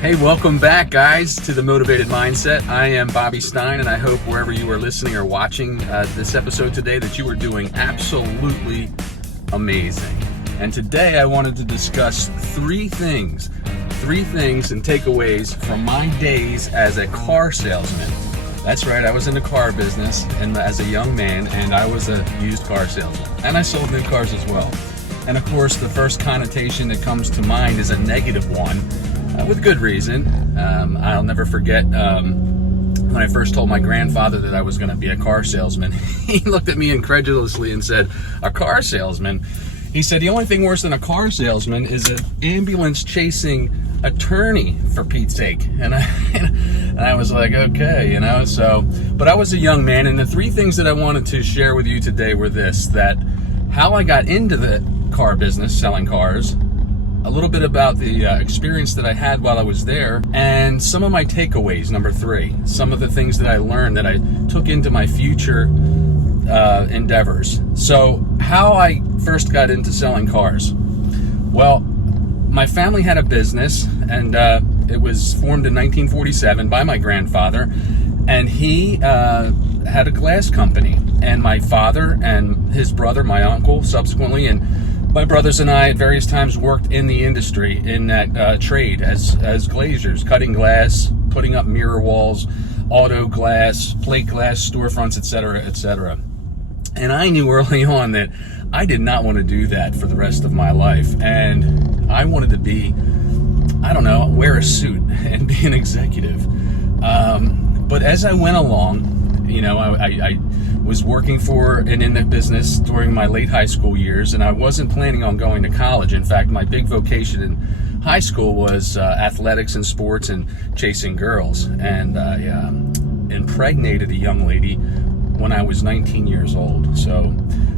Hey, welcome back, guys, to The Motivated Mindset. I am Bobby Stein, and I hope wherever you are listening or watching this episode today that you are doing absolutely amazing. And today I wanted to discuss three things and takeaways from my days as a car salesman. That's right, I was in the car business and as a young man, and I was a used car salesman. And I sold new cars as well. And of course, the first connotation that comes to mind is a negative one. With good reason. I'll never forget when I first told my grandfather that I was going to be a car salesman. He looked at me incredulously and said, "A car salesman?" He said, "The only thing worse than a car salesman is an ambulance chasing attorney, for Pete's sake." And I was like, okay, but I was a young man, and the three things that I wanted to share with you today were that how I got into the car business, selling cars, a little bit about the experience that I had while I was there, and some of my takeaways, number three, some of the things that I learned that I took into my future endeavors. So how I first got into selling cars. Well, my family had a business, and it was formed in 1947 by my grandfather, and he had a glass company, and my father and his brother, my uncle, subsequently, and my brothers and I at various times worked in the industry in that trade as glaziers, cutting glass, putting up mirror walls, auto glass, plate glass, storefronts, etc., etc. And I knew early on that I did not want to do that for the rest of my life. And I wanted to be, wear a suit and be an executive. But as I went along, I was working for and in the business during my late high school years, and I wasn't planning on going to college. In fact, my big vocation in high school was athletics and sports and chasing girls. And I impregnated a young lady when I was 19 years old. So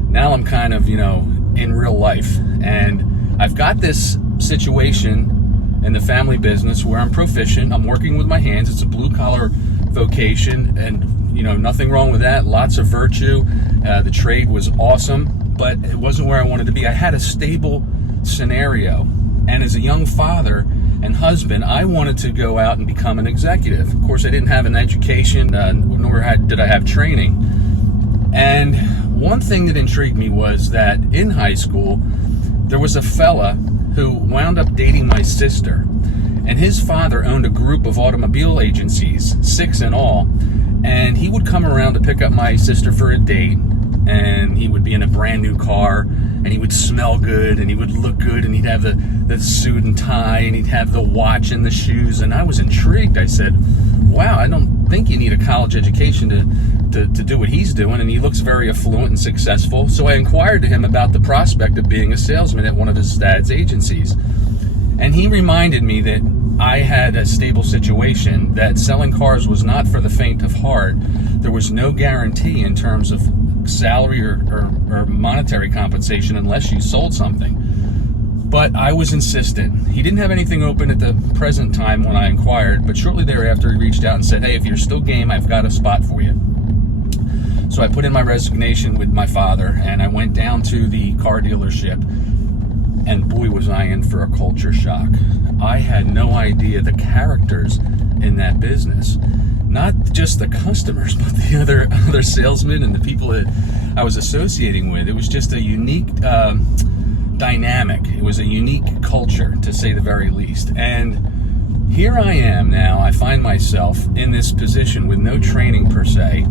now I'm kind of, in real life. And I've got this situation in the family business where I'm proficient. I'm working with my hands. It's a blue-collar vocation, and nothing wrong with that. Lots of virtue. The trade was awesome, but it wasn't where I wanted to be. I had a stable scenario, and as a young father and husband, I wanted to go out and become an executive. Of course, I didn't have an education, nor did I have training. And one thing that intrigued me was that in high school, there was a fella who wound up dating my sister, and his father owned a group of automobile agencies, 6 in all. And he would come around to pick up my sister for a date, and he would be in a brand new car, and he would smell good, and he would look good, and he'd have the suit and tie, and he'd have the watch and the shoes. And I was intrigued. I said, wow, I don't think you need a college education to do what he's doing, and he looks very affluent and successful. So I inquired to him about the prospect of being a salesman at one of his dad's agencies. And he reminded me that I had a stable situation, that selling cars was not for the faint of heart. There was no guarantee in terms of salary or monetary compensation unless you sold something. But I was insistent. He didn't have anything open at the present time when I inquired, but shortly thereafter he reached out and said, "Hey, if you're still game, I've got a spot for you." So I put in my resignation with my father, and I went down to the car dealership. And boy, was I in for a culture shock. I had no idea the characters in that business. Not just the customers, but the other salesmen and the people that I was associating with. It was just a unique dynamic. It was a unique culture, to say the very least. And here I am now. I find myself in this position with no training per se.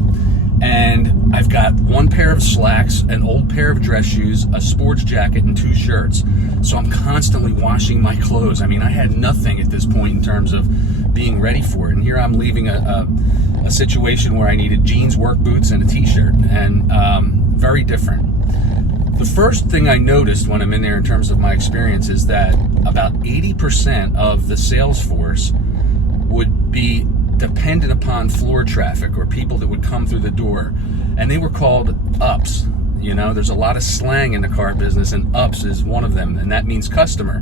And I've got one pair of slacks, an old pair of dress shoes, a sports jacket, and 2 shirts. So I'm constantly washing my clothes. I mean, I had nothing at this point in terms of being ready for it. And here I'm leaving a situation where I needed jeans, work boots, and a t-shirt. And very different. The first thing I noticed when I'm in there in terms of my experience is that about 80% of the sales force would be dependent upon floor traffic or people that would come through the door, and they were called ups. There's a lot of slang in the car business, and ups is one of them, and that means customer.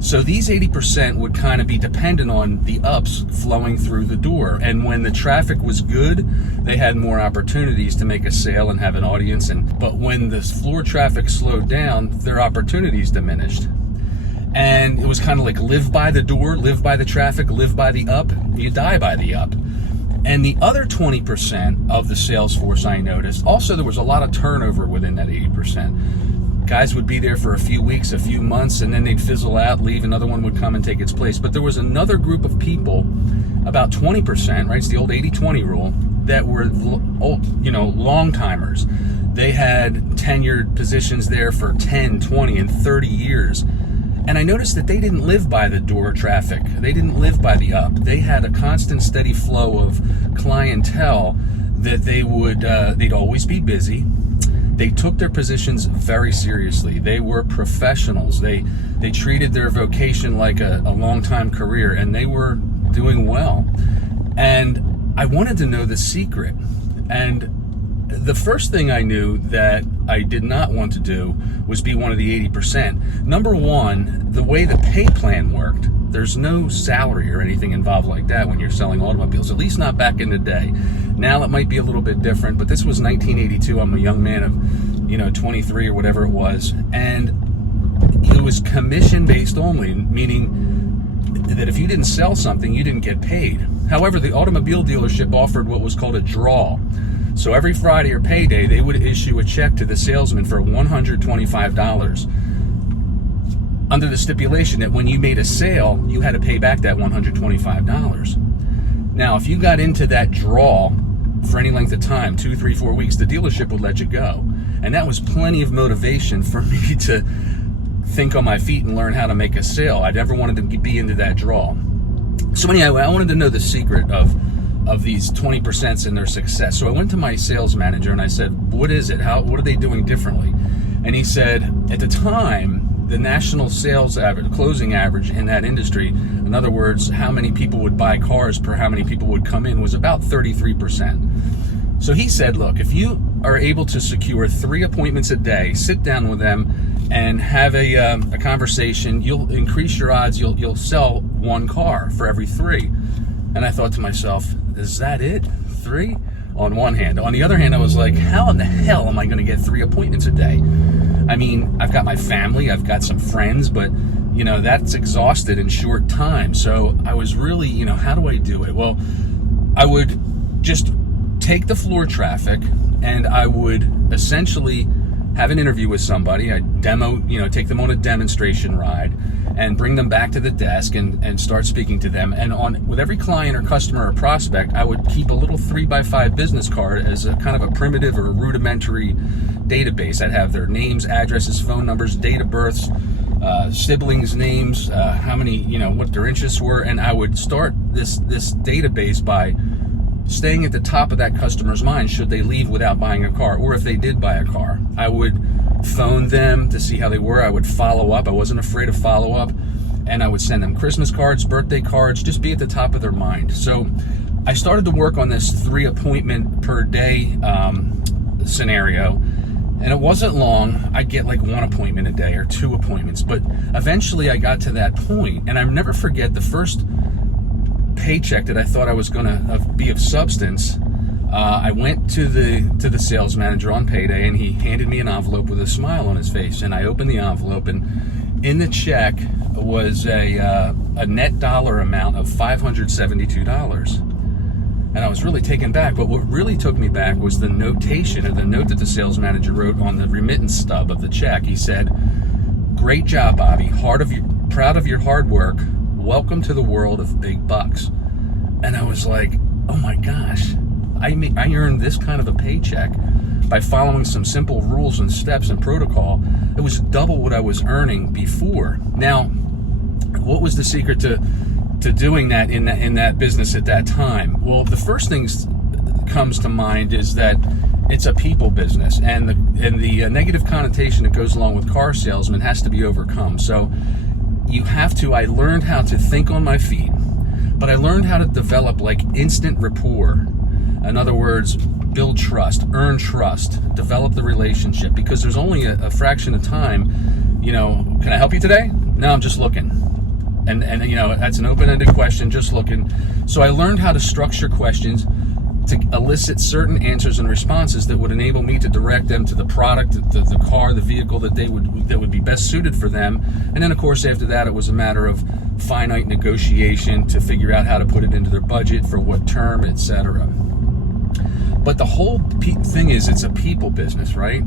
So these 80% would kind of be dependent on the ups flowing through the door. And when the traffic was good, they had more opportunities to make a sale and have an audience. But when the floor traffic slowed down, their opportunities diminished. And it was kind of like live by the door, live by the traffic, live by the up, you die by the up. And the other 20% of the sales force I noticed, also there was a lot of turnover within that 80%. Guys would be there for a few weeks, a few months, and then they'd fizzle out, leave, another one would come and take its place. But there was another group of people, about 20%, right? It's the old 80-20 rule, that were, long timers. They had tenured positions there for 10, 20, and 30 years. And I noticed that they didn't live by the door traffic. They didn't live by the up. They had a constant, steady flow of clientele that they'd always be busy. They took their positions very seriously. They were professionals. They treated their vocation like a long-time career, and they were doing well. And I wanted to know the secret. And the first thing I knew that I did not want to do was be one of the 80%. Number one, the way the pay plan worked, there's no salary or anything involved like that when you're selling automobiles, at least not back in the day. Now it might be a little bit different, but this was 1982. I'm a young man of, 23 or whatever it was. And it was commission based only, meaning that if you didn't sell something, you didn't get paid. However, the automobile dealership offered what was called a draw. So every Friday or payday, they would issue a check to the salesman for $125 under the stipulation that when you made a sale, you had to pay back that $125. Now, if you got into that draw for any length of time, 2, 3, 4 weeks, the dealership would let you go. And that was plenty of motivation for me to think on my feet and learn how to make a sale. I never wanted to be into that draw. So anyway, I wanted to know the secret of these 20% and their success. So I went to my sales manager and I said, what is it? What are they doing differently? And he said, at the time, the national sales average, closing average in that industry, in other words, how many people would buy cars per how many people would come in, was about 33%. So he said, look, if you are able to secure 3 appointments a day, sit down with them and have a conversation, you'll increase your odds, you'll sell 1 car for every 3. And I thought to myself, is that it? 3? On one hand. On the other hand, I was like, how in the hell am I going to get 3 appointments a day? I mean, I've got my family, I've got some friends, but, that's exhausted in short time. So I was really, how do I do it? Well, I would just take the floor traffic and I would essentially have an interview with somebody. I'd take them on a demonstration ride and bring them back to the desk and start speaking to them. And with every client or customer or prospect, I would keep a little 3x5 business card as a kind of a primitive or a rudimentary database. I'd have their names, addresses, phone numbers, date of births, siblings' names, how many, what their interests were. And I would start this database by staying at the top of that customer's mind should they leave without buying a car, or if they did buy a car. I would phone them to see how they were. I would follow up. I wasn't afraid of follow up. And I would send them Christmas cards, birthday cards, just be at the top of their mind. So I started to work on this 3 appointment per day scenario. And it wasn't long. I'd get like 1 appointment a day or 2 appointments. But eventually I got to that point. And I'll never forget the first paycheck that I thought I was going to be of substance. I went to the sales manager on payday, and he handed me an envelope with a smile on his face. And I opened the envelope, and in the check was a net dollar amount of $572. And I was really taken back. But what really took me back was the notation, or the note that the sales manager wrote on the remittance stub of the check. He said, "Great job, Bobby. Proud of your hard work. Welcome to the world of big bucks." And I was like, oh my gosh, I earned this kind of a paycheck by following some simple rules and steps and protocol. It was double what I was earning before. Now, what was the secret to doing that in that business at that time? Well, the first thing comes to mind is that it's a people business, and the negative connotation that goes along with car salesman has to be overcome. So I learned how to think on my feet, but I learned how to develop like instant rapport. In other words, build trust, earn trust, develop the relationship, because there's only a fraction of time, can I help you today? No, I'm just looking. And that's an open-ended question, just looking. So I learned how to structure questions to elicit certain answers and responses that would enable me to direct them to the product, the car, the vehicle that would be best suited for them. And then, of course, after that, it was a matter of finite negotiation to figure out how to put it into their budget, for what term, etc. But the whole thing is, it's a people business, right?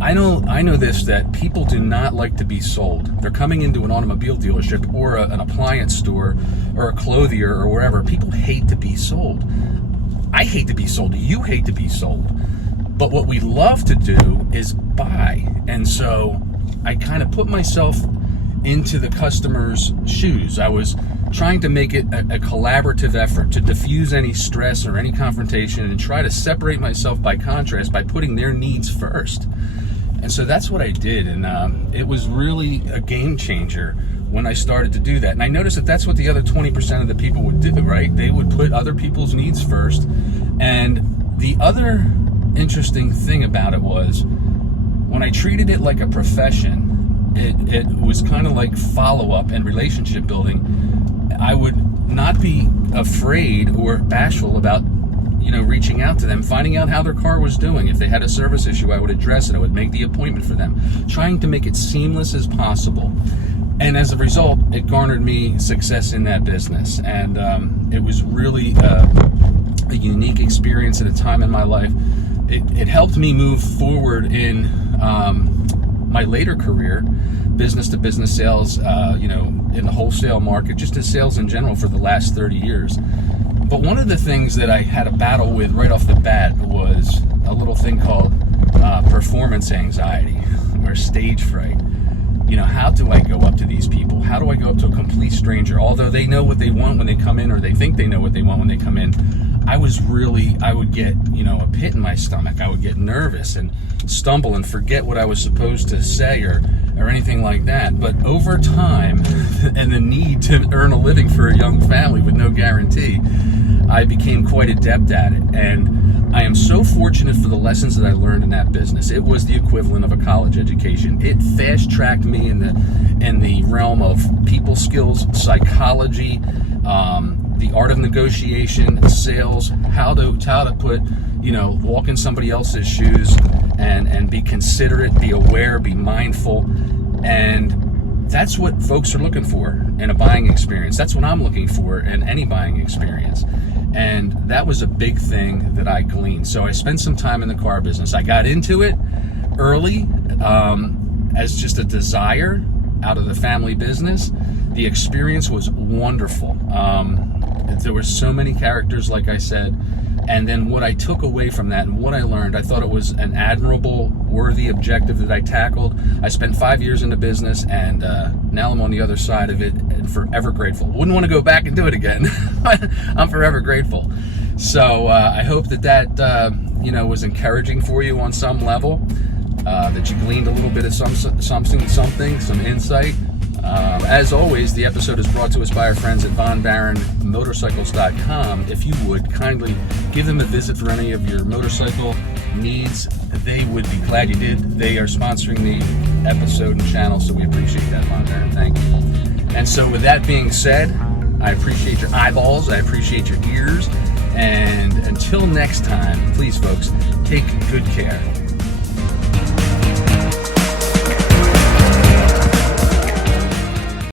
I know this, that people do not like to be sold. They're coming into an automobile dealership or an appliance store or a clothier or wherever. People hate to be sold. I hate to be sold. You hate to be sold. But what we love to do is buy. And so I kind of put myself into the customer's shoes. I was trying to make it a collaborative effort to diffuse any stress or any confrontation and try to separate myself by contrast by putting their needs first. And so that's what I did. And it was really a game changer when I started to do that. And I noticed that that's what the other 20% of the people would do, right? They would put other people's needs first. And the other interesting thing about it was, when I treated it like a profession, it was kind of like follow-up and relationship building. I would not be afraid or bashful about reaching out to them, finding out how their car was doing. If they had a service issue, I would address it. I would make the appointment for them, trying to make it seamless as possible. And as a result, it garnered me success in that business. And it was really a unique experience at a time in my life. It helped me move forward in my later career, business-to-business sales, in the wholesale market, just in sales in general for the last 30 years. But one of the things that I had a battle with right off the bat was a little thing called performance anxiety, or stage fright. How do I go up to these people? How do I go up to a complete stranger? Although they know what they want when they come in, or they think they know what they want when they come in, I would get, a pit in my stomach. I would get nervous and stumble and forget what I was supposed to say or anything like that. But over time, and the need to earn a living for a young family with no guarantee, I became quite adept at it. And I am so fortunate for the lessons that I learned in that business. It was the equivalent of a college education. It fast-tracked me in the realm of people skills, psychology, the art of negotiation, sales, how to put, walk in somebody else's shoes and be considerate, be aware, be mindful. And that's what folks are looking for in a buying experience. That's what I'm looking for in any buying experience. And that was a big thing that I gleaned. So I spent some time in the car business. I got into it early as just a desire out of the family business. The experience was wonderful. There were so many characters, like I said. And then what I took away from that and what I learned, I thought it was an admirable, worthy objective that I tackled. I spent 5 years in the business, and now I'm on the other side of it and forever grateful. Wouldn't want to go back and do it again. I'm forever grateful. So I hope that was encouraging for you on some level, that you gleaned a little bit of some insight. As always, the episode is brought to us by our friends at VonBaronMotorcycles.com. If you would kindly give them a visit for any of your motorcycle needs, they would be glad you did. They are sponsoring the episode and channel, so we appreciate that, Von Baron. Thank you. And so with that being said, I appreciate your eyeballs, I appreciate your ears, and until next time, please, folks, take good care.